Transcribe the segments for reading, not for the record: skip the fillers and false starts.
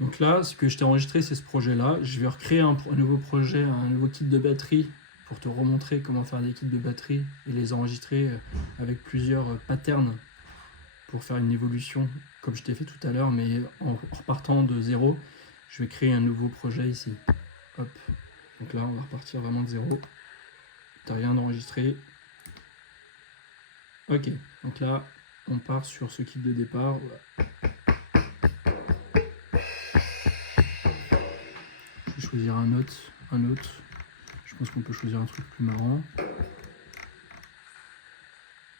Donc là, ce que je t'ai enregistré, c'est ce projet-là. Je vais recréer un nouveau projet, un nouveau kit de batterie pour te remontrer comment faire des kits de batterie et les enregistrer avec plusieurs patterns pour faire une évolution comme je t'ai fait tout à l'heure, mais en repartant de zéro. Je vais créer un nouveau projet ici. Hop. Donc là, on va repartir vraiment de zéro. T'as rien enregistré. Ok. Donc là, on part sur ce kit de départ. Je vais choisir un autre. Je pense qu'on peut choisir un truc plus marrant.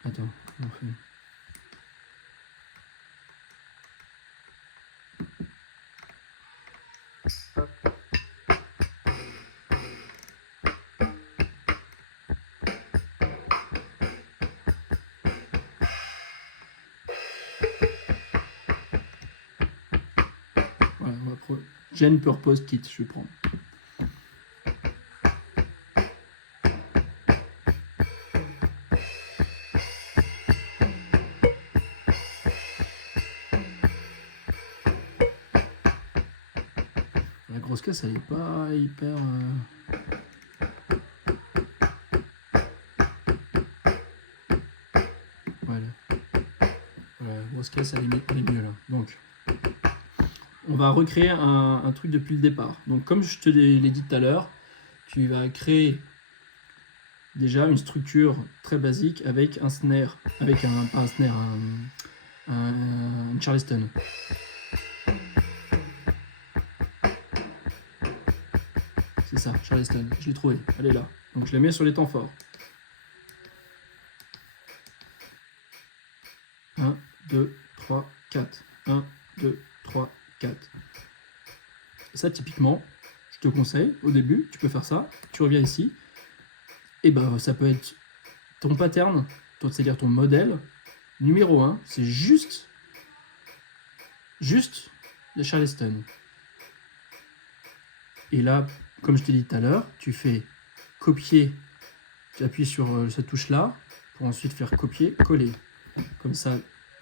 Attends, on fait. Voilà, on va prendre Gen Purpose Kit, je vais prendre. La grosse caisse, elle est pas hyper. Voilà. La grosse caisse, elle est mieux là. Donc, on va recréer un truc depuis le départ. Donc, comme je te l'ai dit tout à l'heure, tu vas créer déjà une structure très basique avec un snare, avec un, pas un snare, un Charleston. C'est ça, Charleston, je l'ai trouvé, elle est là. Donc je la mets sur les temps forts. 1, 2, 3, 4. 1, 2, 3, 4. Et ça, typiquement, je te conseille, au début, tu peux faire ça, tu reviens ici, et ben ça peut être ton pattern, c'est-à-dire ton modèle, numéro 1, c'est juste le Charleston. Et là, comme je t'ai dit tout à l'heure, tu fais copier, tu appuies sur cette touche-là, pour ensuite faire copier, coller. Comme ça,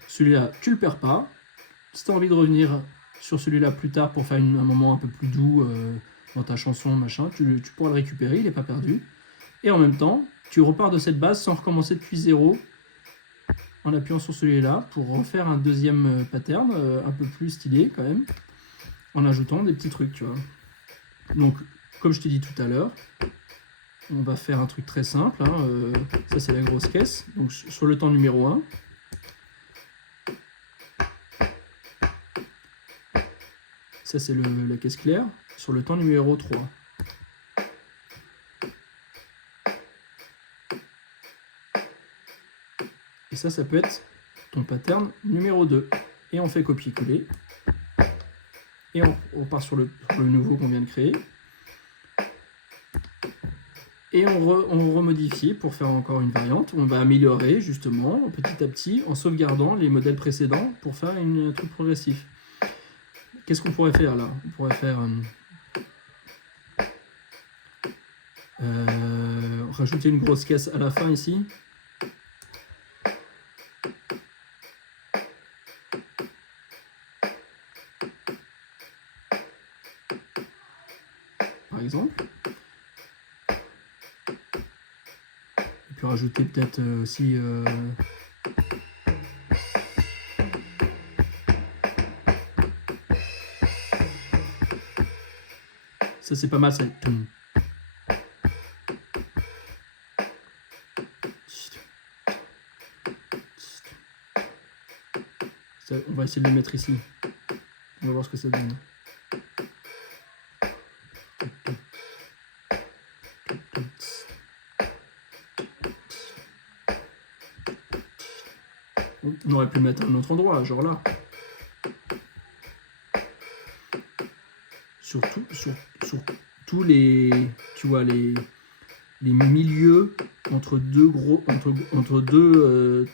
celui-là, tu le perds pas. Si tu as envie de revenir sur celui-là plus tard pour faire un moment un peu plus doux dans ta chanson, machin, tu pourras le récupérer, il n'est pas perdu. Et en même temps, tu repars de cette base sans recommencer depuis zéro en appuyant sur celui-là pour refaire un deuxième pattern un peu plus stylé quand même, en ajoutant des petits trucs, tu vois. Donc, comme je t'ai dit tout à l'heure, on va faire un truc très simple. Ça, c'est la grosse caisse. Donc, sur le temps numéro 1, ça, c'est la caisse claire. Sur le temps numéro 3. Et ça peut être ton pattern numéro 2. Et on fait copier-coller. Et on part sur le nouveau qu'on vient de créer. Et on remodifie pour faire encore une variante. On va améliorer justement petit à petit en sauvegardant les modèles précédents pour faire un truc progressif. Qu'est-ce qu'on pourrait faire là? On pourrait faire rajouter une grosse caisse à la fin ici. Par exemple. Et puis rajouter peut-être aussi ça c'est pas mal, ça. On va essayer de le mettre ici. On va voir ce que ça donne. On aurait pu le mettre à un autre endroit, genre là. Sur tous les, tu vois, les milieux entre deux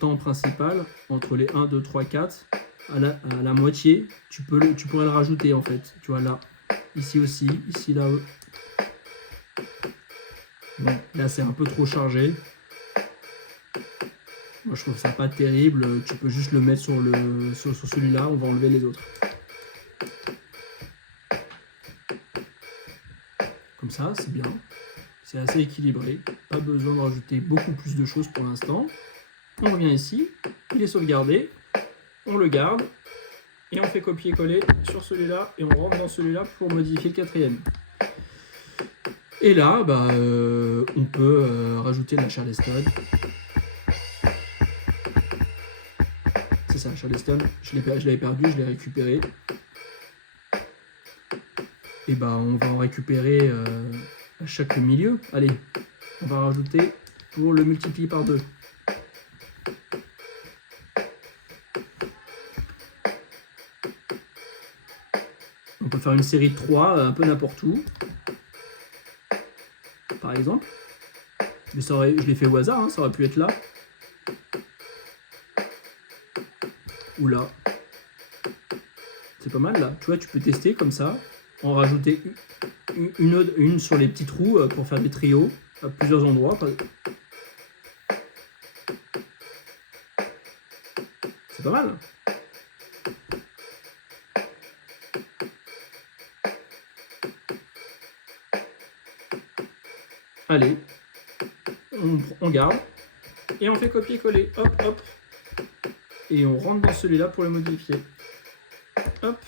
temps principaux, entre les 1, 2, 3, 4, à la moitié, tu pourrais le rajouter en fait. Tu vois là, ici aussi, ici là. Bon, là c'est un peu trop chargé. Moi je trouve ça pas terrible. Tu peux juste le mettre sur celui-là, on va enlever les autres. ça, c'est bien. C'est assez équilibré. Pas besoin de rajouter beaucoup plus de choses pour l'instant. On revient ici, il est sauvegardé, on le garde, et on fait copier-coller sur celui-là, et on rentre dans celui-là pour modifier le quatrième. Et là, bah, on peut rajouter la Charleston. C'est ça, Charleston, je l'avais perdu, je l'ai récupéré. Et bah, on va en récupérer à chaque milieu. Allez, on va rajouter pour le multiplier par 2. On peut faire une série de 3 un peu n'importe où. Par exemple. Mais ça aurait, je l'ai fait au hasard, hein, ça aurait pu être là. Ou là. C'est pas mal là. Tu vois, tu peux tester comme ça. En rajouter une sur les petits trous pour faire des trios à plusieurs endroits. C'est pas mal. Allez, on garde et on fait copier-coller. Hop, hop. Et on rentre dans celui-là pour le modifier. Hop.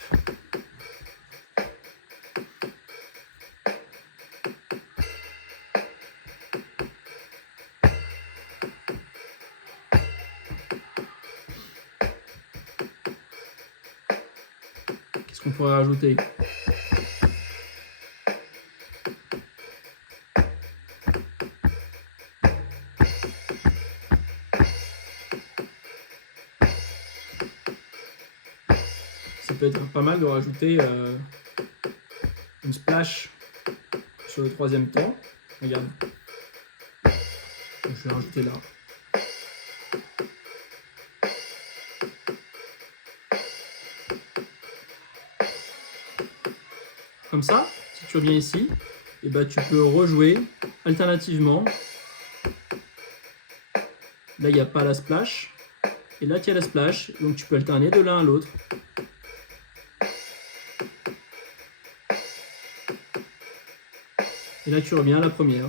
Qu'est-ce qu'on pourrait rajouter ? Ça peut être pas mal de rajouter une splash sur le troisième temps. Regarde. Je vais rajouter là. Comme ça, si tu reviens ici, et bah, tu peux rejouer alternativement. Là, il n'y a pas la splash. Et là, tu as la splash. Donc, tu peux alterner de l'un à l'autre. Et là, tu reviens à la première.